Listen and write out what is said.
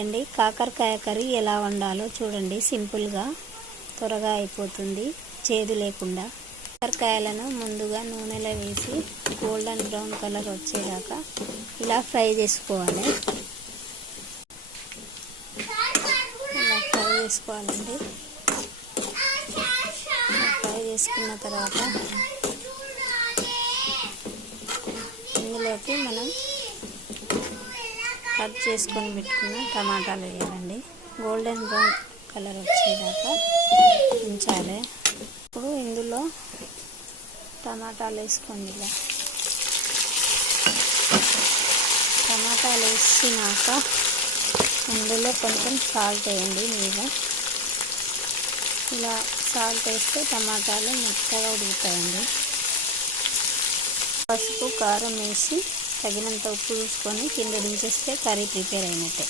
అండి కాకరకాయ కర్రీ ఎలా వండాలో చూడండి. సింపుల్గా త్వరగా అయిపోతుంది, చేదు లేకుండా. కాకరకాయలను ముందుగా నూనెలో వేసి గోల్డెన్ బ్రౌన్ కలర్ వచ్చేదాకా ఇలా ఫ్రై చేసుకోవాలి. ఇలా ఫ్రై చేసుకోవాలండి. ఫ్రై చేసుకున్న తర్వాత ఇందులోకి మనం కట్ చేసుకొని పెట్టుకున్న టమాటాలు వేయాలండి. గోల్డెన్ బ్రౌన్ కలర్ వచ్చేదాకా ఉంచాలి. ఇప్పుడు ఇందులో టమాటాలు వేసుకోండి. ఇలా టమాటాలు వేసినాక ఇందులో కొంచెం సాల్ట్ వేయండి. మీద ఇలా సాల్ట్ వేస్తే టమాటాలు మెత్తగా ఉడుకుతాయండి. పసుపు కారం వేసి తగినంత ఉప్పు చూసుకొని కింద దించేస్తే కర్రీ ప్రిపేర్ అయినట్టే.